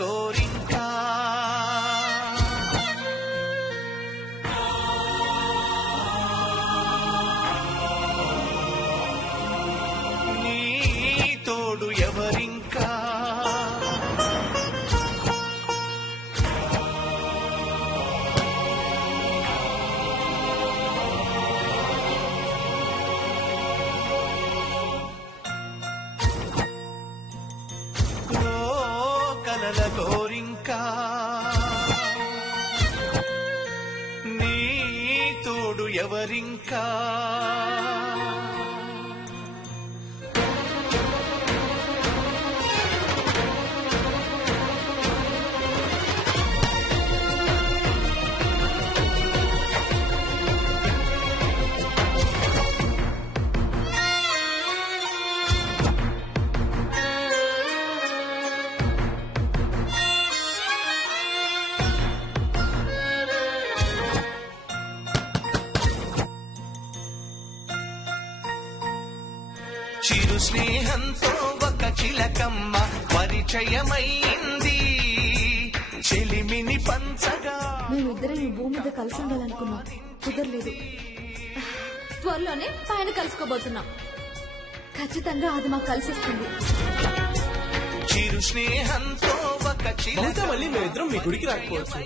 గోరింకా నీ తోడు ఎవరింకా గోరింకా నీ తోడు ఎవరింకా చిరు స్నేహంతో ఒక చిలకమ్మ పరిచయమైంది చెలిమిని పంచగా మేమిద్దరం ఈ భూమి మీద కలిసి ఉండాలనుకున్నాం, కుదరలేదు. త్వరలోనే పైన కలుసుకోబోతున్నాం. ఖచ్చితంగా అది మాకు కలిసి వస్తుంది. చిరు స్నేహంతో ఒక చిలక మళ్ళీ మేమిద్దరం మీ గుడికి రాకపోవచ్చు.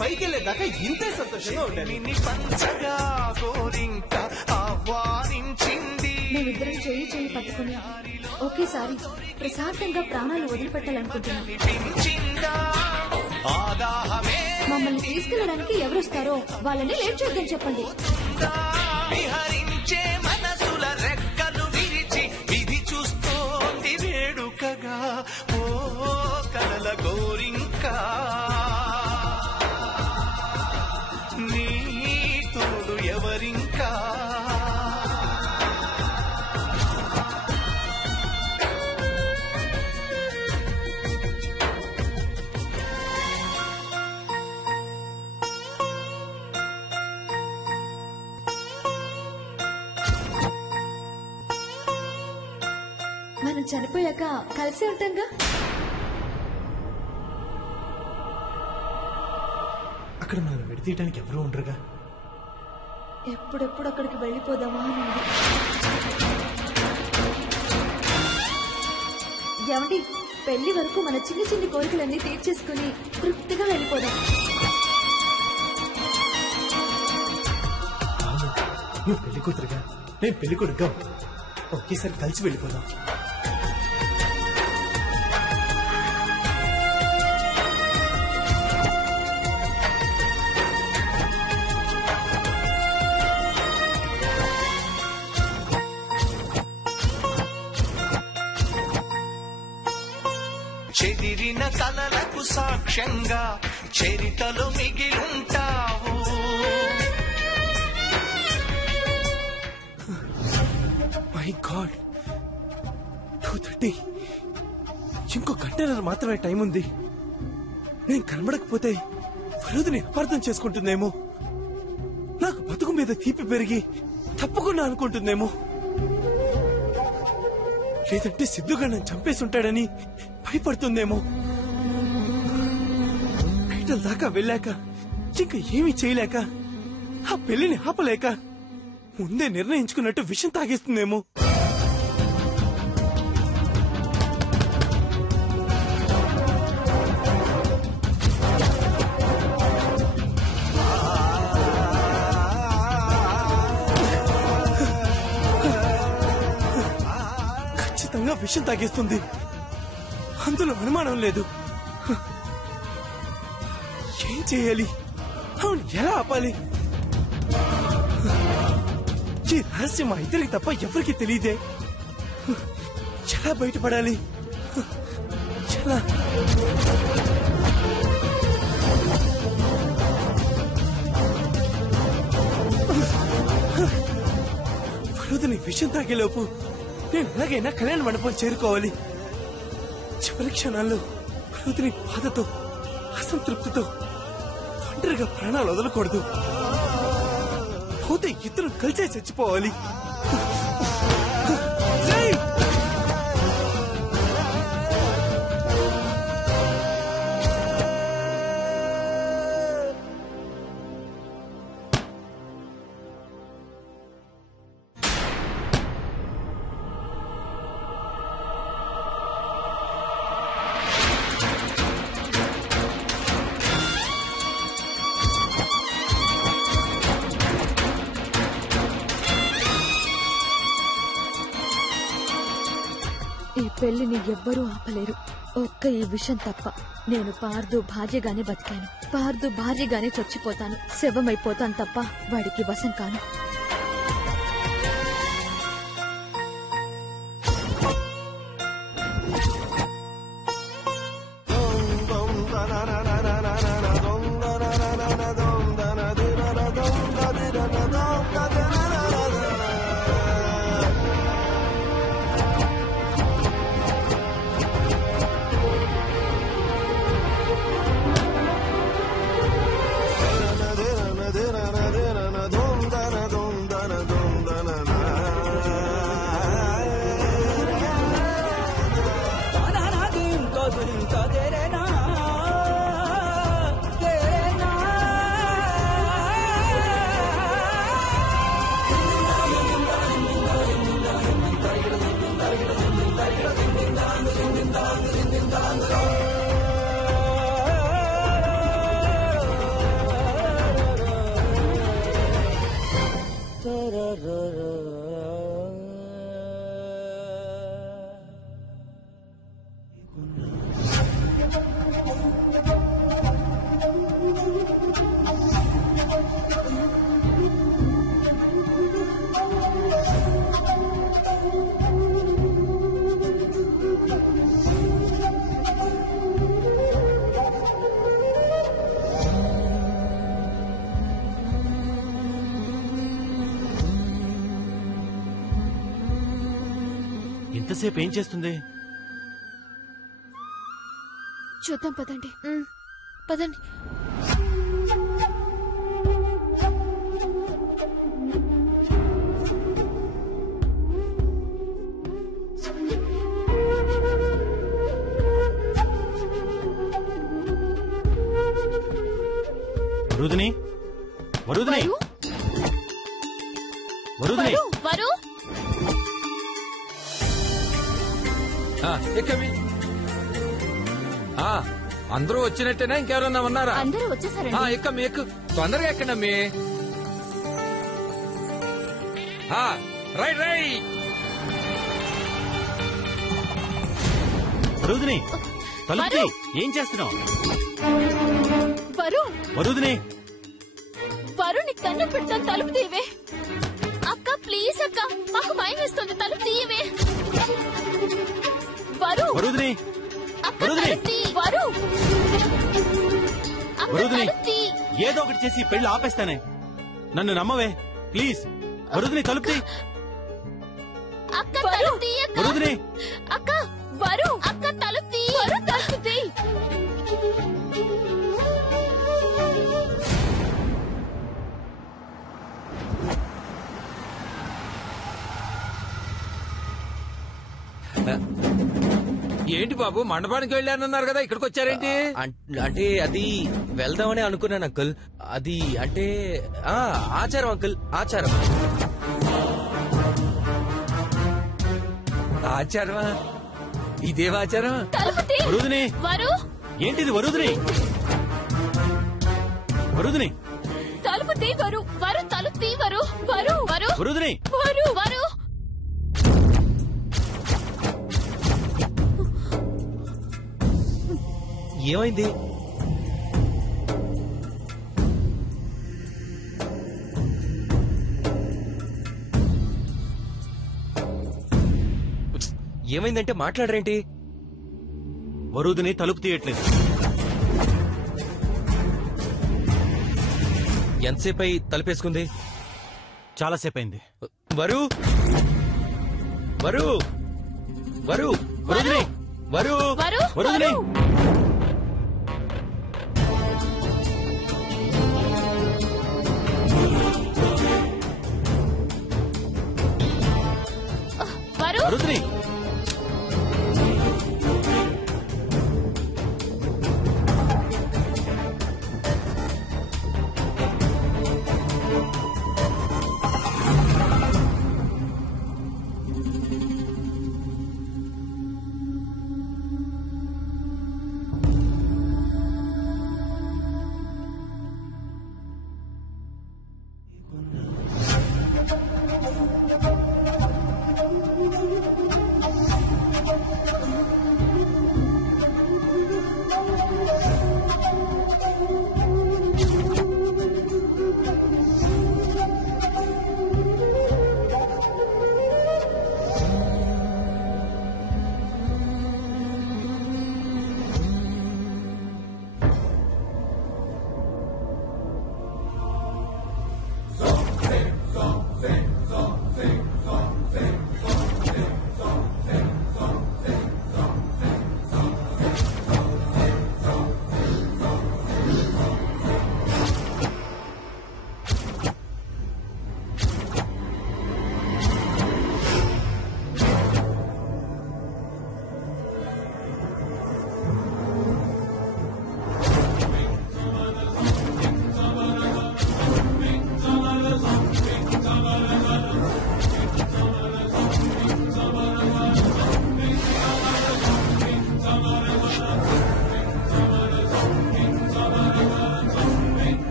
పైకి వెళ్ళేదాకా ఇంతే సంతోషంగా ఉండాలి. పంచగా గోరింక ఆహ్వానించింది. మేమిద్దరం చేయి పట్టుకుని ఒకేసారి ప్రశాంతంగా ప్రాణాలు వదిలిపెట్టాలనుకుంటున్నాం. మమ్మల్ని తీసుకెళ్ళడానికి ఎవరొస్తారో వాళ్ళని లేట్ చేద్దాం చెప్పండి. విహరించే మనసుల రెక్కలు విరిచి విధి చూస్తోంది వేడుకగా ఓ కలల గోరింకా నీ తోడు ఎవరింకా మనం చనిపోయాక కలిసి ఉంటాంగా. అక్కడ మనం విడతీయడానికి ఎవరు ఉండరుగా. ఎప్పుడెప్పుడు అక్కడికి వెళ్ళిపోదామా అని ఉంది. ఏమండి, పెళ్లి వరకు మన చిన్న చిన్న కోరికలన్నీ తీర్చేసుకుని తృప్తిగా వెళ్ళిపోదాం. నువ్వు పెళ్లి కూతురుగా, నేను పెళ్లి కొడుకుగా ఒకేసారి కలిసి వెళ్ళిపోదాం. చెదిరిన కలలకు సాక్ష్యంగా చరితలు మిగిలుంటావు. My God, 2:30. ఇంకో గంటన్నర మాత్రమే టైం ఉంది. నేను కనబడకపోతే ఫరోజ్ని అపార్థం చేసుకుంటుందేమో, నాకు బతుకు మీద తీపి పెరిగి తప్పకుండా అనుకుంటుందేమో, లేదంటే సిద్ధుగా నన్ను చంపేసి ఉంటాడని భయపడుతుందేమో. బయటల దాకా వెళ్ళాక ఇంకా ఏమీ చేయలేక, ఆ పెళ్లిని ఆపలేక ముందే నిర్ణయించుకున్నట్టు విషం తాగేస్తుందేమో. ఖచ్చితంగా విషం తాగేస్తుంది, అందులో అనుమానం లేదు. ఏం చేయాలి, అవును ఎలా ఆపాలి? ఈ రహస్యం మా ఇద్దరికి తప్ప ఎవరికి తెలియదే. ఎలా బయటపడాలి? ఎలా? వరుదని విషయం తాగేలోపు నేను ఎలాగైనా కళ్యాణ మండపం చేరుకోవాలి. చివరి క్షణాల్లో వరుదని బాధతో, అసంతృప్తితో ఒంటరిగా ప్రాణాలు వదలకూడదు. పోతే ఇద్దరు కలిసే చచ్చిపోవాలి. పెళ్లిని ఎవ్వరూ ఆపలేరు, ఒక్క ఈ విషయం తప్ప. నేను పార్దు భార్యగానే బతికాను, పార్దు భార్యగానే చచ్చిపోతాను, శవమైపోతాను తప్ప వాడికి వశం కాను. ఇంతసేపు ఏం చేస్తుంది? చూద్దాం పదండి. పదండి. వరుదిని, వరుదిని, వరుదిని. వరు అందరూ వచ్చినట్టేనా? ఇంకెవరన్నా ఉన్నారా? అందరూ వచ్చేసారండి. ఎక్కమ్మి, ఎక్కు, తొందరగా ఎక్కండమ్మి. Right right. వరుదిని, తలుపుకి ఏం చేస్తున్నావు? వరు, వరుదిని, వరు నీకు దండం పెడతాను, తలుపు తీయవే. అక్క ప్లీజ్ అక్క, మాకు భయం వేస్తుంది, తలుపు తీయవే. వరు, వరుదిని, వరుదిని, వరు, వరుదిని, ఏదో ఒకటి చేసి పెళ్లి ఆపేస్తానే. నన్ను నమ్మవే ప్లీజ్. వరుదిని, తలుపు తీ. అక్క తలుపు తీ. వరుదిని, అక్క, వరు, అక్క తలుపు తీ. వరు, తలుపు తీ. ఏంటి బాబు, మండపానికి వెళ్ళానన్నారు కదా, ఇక్కడికి వచ్చారేంటి? అంటే అది వెళ్దామని అనుకున్నాను అంకుల్. అది అంటే ఆచారం అంకుల్, ఆచారం. ఆచారమా? ఇదేం ఆచారం? వరుదిని, వరు, ఏంటిది? వరుదిని, వరుదిని, తలుపు తీ. వరు, వరు, తలుపు తీ. వరు, వరు, వరు, వరుదిని, వరు, వరు. ఏమైంది? ఏమైందంటే మాట్లాడరేంటి? వరుదిని తలుపు తీయట్లేదు. ఎంతసేపు అయి తలుపేసుకుంది? చాలాసేపు అయింది. వరు, వరు, వరు, వరుదిని, వరు, వరు, వరుదిని, వరు, వరుదిని.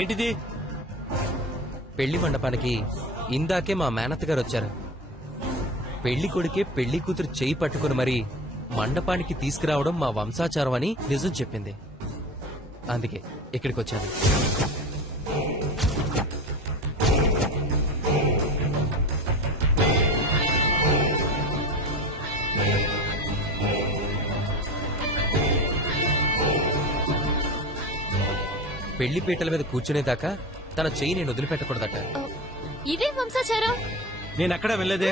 ఏంటిది? పెళ్లి మండపానికి ఇందాకే మా మేనత్త గారు వచ్చారు. పెళ్లి కొడుకే పెళ్లి కూతురు చేయి పట్టుకుని మరి మండపానికి తీసుకురావడం మా వంశాచారం అని నిజం చెప్పింది. అందుకే ఇక్కడికి వచ్చాను. పెళ్లి పీటల మీద కూర్చునేదాకా తన చెయ్యి నేను వదిలిపెట్టకూడదట. ఇదే వంశాచారం. నేనెక్కడా వెళ్ళలేదే.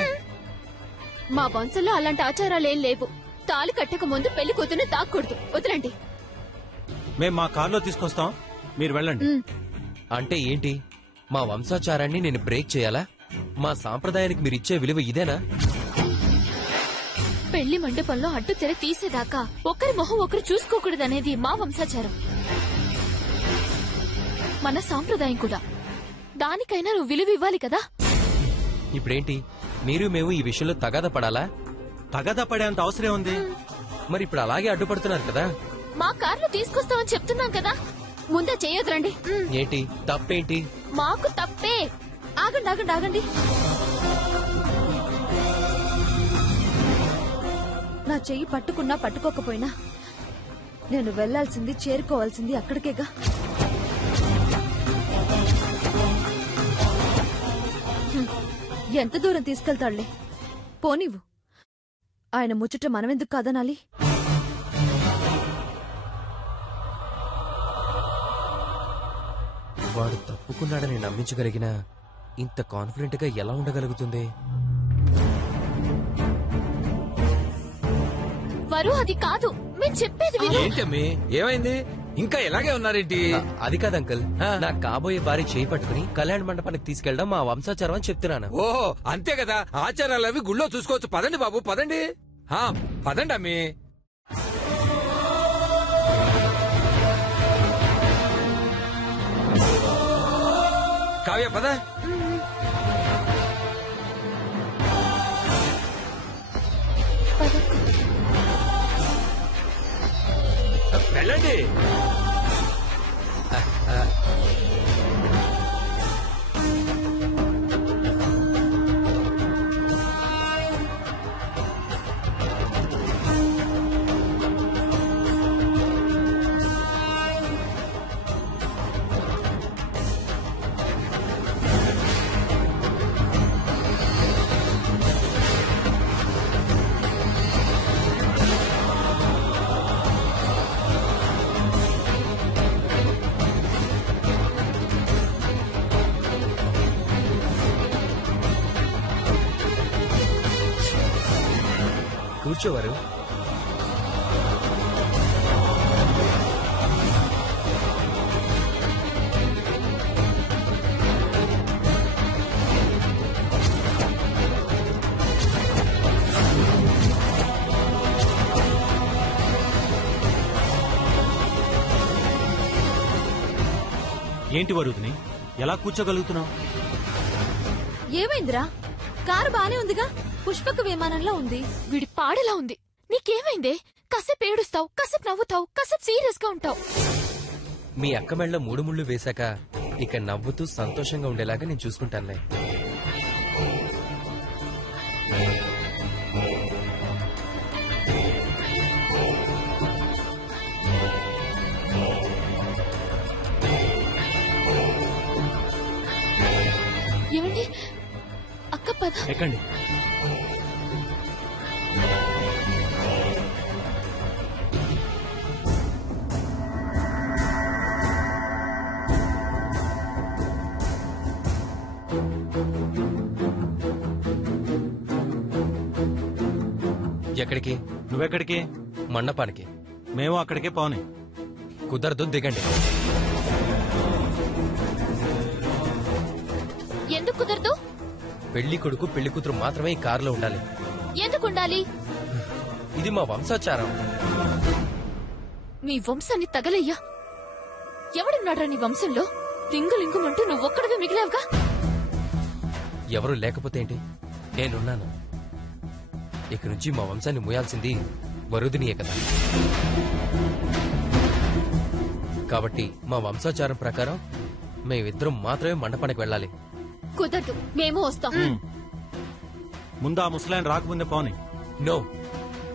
మా వంశంలో అలాంటి ఆచారాలేం లేవు. తాళి కట్టక ముందు పెళ్లి కూతుర్ని తాక్కూడదు. వదలండి. మేం మా కారులో తీసుకొస్తాం, మీరు వెళ్ళండి. అంటే ఏంటి? మా వంశాచారాన్ని నేను బ్రేక్ చేయాలా? మా సాంప్రదాయానికి మీరిచ్చే విలువ ఇదేనా? పెళ్లి మండపంలో అడ్డు తెర తీసేదాకా ఒకరి మొహం ఒకరు చూసుకోకూడదనేది మా వంశాచారం, మన సాంప్రదాయం కూడా. దానికైనా నువ్వు విలువ ఇవ్వాలి కదా. ఇప్పుడేంటి మీరు మేము ఈ విషయంలో తగాదా పడాలా? తగాదా పడేంత అవసరం ఉంది. మరి ఇప్పుడు అలాగే అడ్డుపడుతున్నారు కదా. మా కార్లు తీసుకొస్తామని చెప్తున్నాం కదా. ముందే చేయొద్దురండి. ఏంటి తప్పేంటి? మాకు తప్పే. ఆగండి ఆగండి ఆగండి. నా చెయ్యి పట్టుకున్నా పట్టుకోకపోయినా నేను వెళ్లాల్సింది, చేరుకోవాల్సింది అక్కడికేగా. ఎంత దూరం తీసుకెళ్తాళ్లే, పోనివ్వు. ఆయన ముచ్చట మనమెందుకు కాదనాలి? వాడు తప్పుకున్నాడని నమ్మించగలిగినా ఇంత కాన్ఫిడెంట్ గా ఎలా ఉండగలుగుతుంది? వరు అది కాదు, మీరు చెప్పేది విను. ఏంటమ్మి ఏమైంది? ఇంకా ఇలాగే ఉన్నారేంటి? అది కాదు అంకుల్, నా కాబోయే భార్య చేయి పట్టుకుని కళ్యాణ మండపానికి తీసుకెళ్ళడం మా వంశాచారం అని చెప్తున్నాను. ఓహో అంతే కదా, ఆచారాలు అవి గుళ్ళో చూసుకోవచ్చు. పదండి బాబు పదండి. పదండి అమ్మి. కావ్య పద. వెళ్ళండి. కూర్చోవారు. ఏంటి వరుదిని, ఎలా కూర్చోగలుగుతున్నావు? ఏమైందిరా? కారు బానే ఉందిగా, పుష్పక విమానంలో ఉంది. వీడి పాడలా ఉంది. నీకేమైందే? కాసేపు ఏడుస్తావు, కాసేపు నవ్వుతావు, కాసేపు సీరియస్ గా ఉంటావు. మీ అక్క మెళ్ళ 3 ముళ్ళు వేశాక ఇక నవ్వుతూ సంతోషంగా ఉండేలాగా నేను చూసుకుంటానులే. ఏమండి? అక్క పద. ఎక్కండి. ఎక్కడికి? నువ్వెక్కడికి? మండపానికి. మేము అక్కడికే పోనీ. కుదరదు, దిగండి. ఎందుకు కుదరదు? పెళ్లి కొడుకు పెళ్లి కూతురు మాత్రమే ఈ కారులో ఉండాలి. ఎందుకు ఉండాలి? ఇది మా వంశాచారం. మీ వంశాన్ని తగలయ్యా. ఎవడున్నాడ్రా నీ వంశంలో? లింగు లింగుమంటూ నువ్వొక్కడవే మిగిలావుగా. ఎవరు లేకపోతే ఏంటి, నేనున్నాను. ఇక నుంచి మా వంశాన్ని మోయాల్సింది వరుదినియే కదా. కాబట్టి మా వంశాచారం ప్రకారం మేమిద్దరం మాత్రమే మండపానికి వెళ్ళాలి. కుదరదు, మేము వస్తాం. ముందు ఆ ముసలాయన రాకముందే పోని. నో,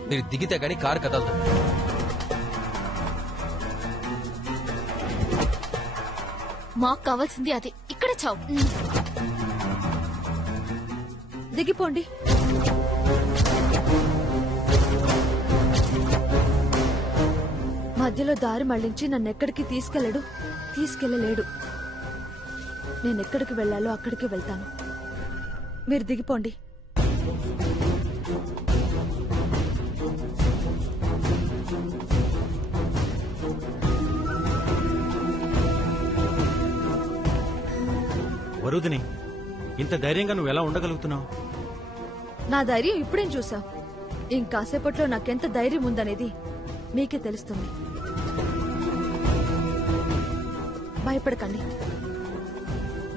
మీరు దిగితే గానీ కారు కదలదు. మాకు కావాల్సింది అది. ఇక్కడ చావు. దిగిపోండి. మధ్యలో దారి మళ్లించి నన్నెక్కడికి తీసుకెళ్లలేడు. నేనెక్కడికి వెళ్లాలో అక్కడికి వెళ్తాను. మీరు దిగిపోండి. వరుదిని, ఇంత ధైర్యంగా నువ్వు ఎలా ఉండగలుగుతున్నావు? నా ధైర్యం ఇప్పుడేం చూసావు? ఇంకాసేపట్లో నాకెంత ధైర్యం ఉందనేది మీకే తెలుస్తుంది. భయపడకండి,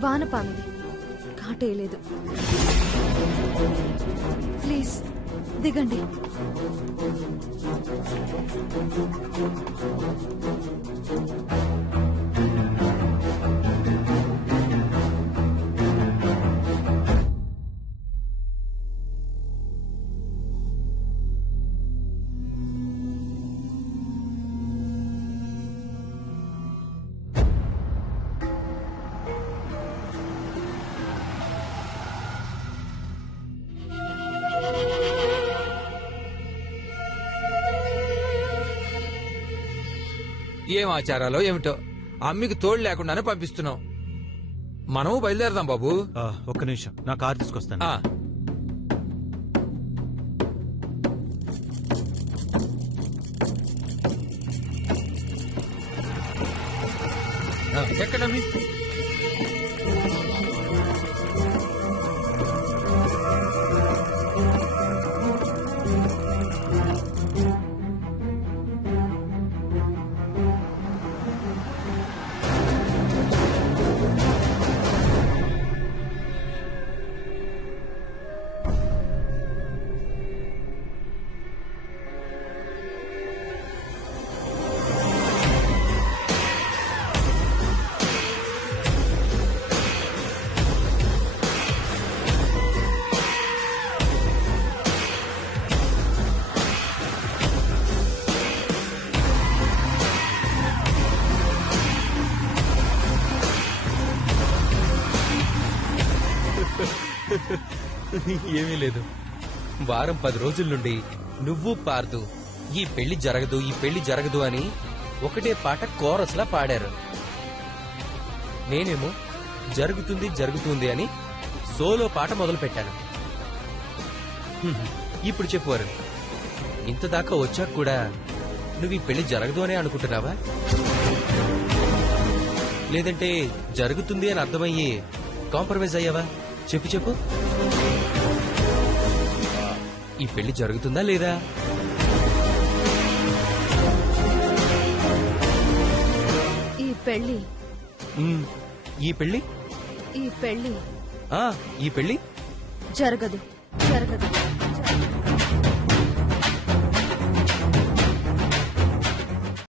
వానపామిది, కాటేయలేదు. ప్లీజ్ దిగండి. ఏం ఆచారాలో ఏమిటో అమ్మికి తోడు లేకుండానే పంపిస్తున్నాం. మనము బయలుదేరదాం బాబు. ఒక్క నిమిషం, నా కారు తీసుకొస్తాను. ఎక్కడమ్మి? ఏమీ లేదు. వారం 10 రోజుల నుండి నువ్వు పార్దు ఈ పెళ్లి జరగదు అని ఒకటే పాట కోరస్లా పాడారు. నేనేమో జరుగుతుంది అని సోలో పాట మొదలు పెట్టాను. ఇప్పుడు చెప్పువారు, ఇంతదాకా వచ్చాక కూడా నువ్వు ఈ పెళ్లి జరగదు అనే అనుకుంటున్నావా? లేదంటే జరుగుతుంది అని అర్థమయ్యి కాంప్రమైజ్ అయ్యావా? చెప్పు. ఈ పెళ్లి జరుగుతుందా లేదా? ఈ పెళ్లి జరగదు.